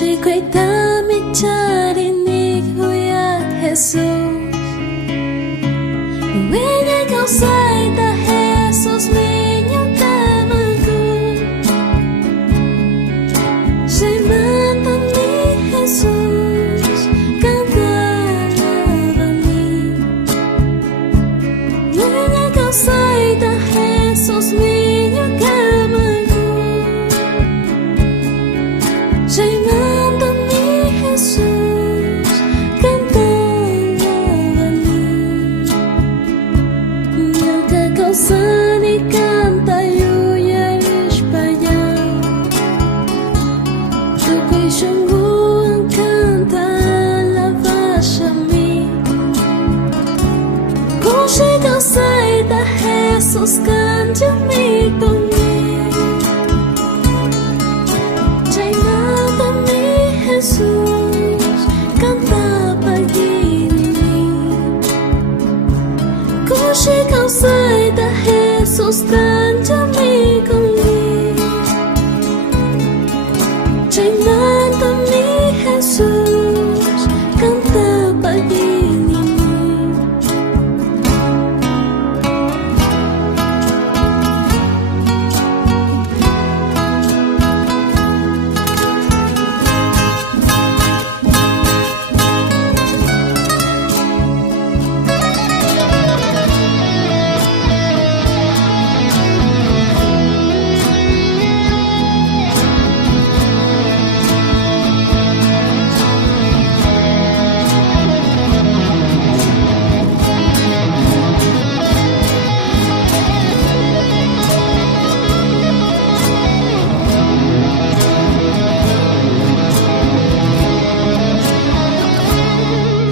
Kushi ko'y damit charinig huyak Jesus. When I go outside the Jesus ninyong tamagun. Siya'y mata ni Jesus, cantaba ni. When I go outside the Jesus ninyong tamagun. Siya'y mata ni Jesus, cantaba ni. Kausan ikan tayo yarish payah. Tukoy sungguh ang kanta labas ami. Kung siya'y kausay da Jesus kan jami kami. Siya'y mata ni Jesus, kanta pag-ibig. Kung siya'y kausay da Jesus kan jami kami. Siya'y mata ni Jesus, kanta pag-ibig.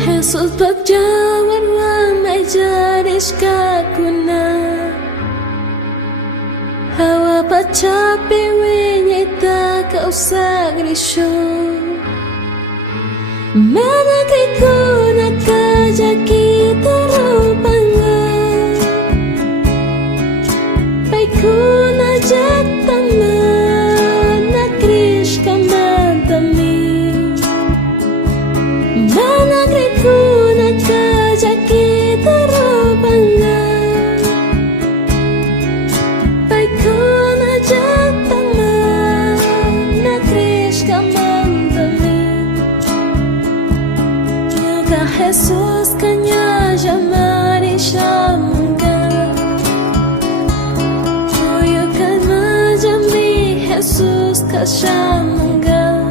Jesus pagjawar wa may jaris kakuna. Hawa pacapi winya ita kausag risyon. Managay ko na kajaki tarupangan. Pay ko na jataman na krish kamantami. Managay ko na kajaki tarupangan. Pay ko na jataman na krish kamantami. Ka Jesus kanya jamari siya mungka. Tuyo ka na jami Jesus ka siya mungka.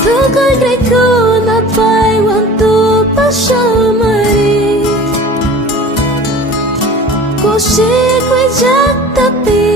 Tukoy ko na pa'y wanto pa siya mari. Kushi ko'y jak tapi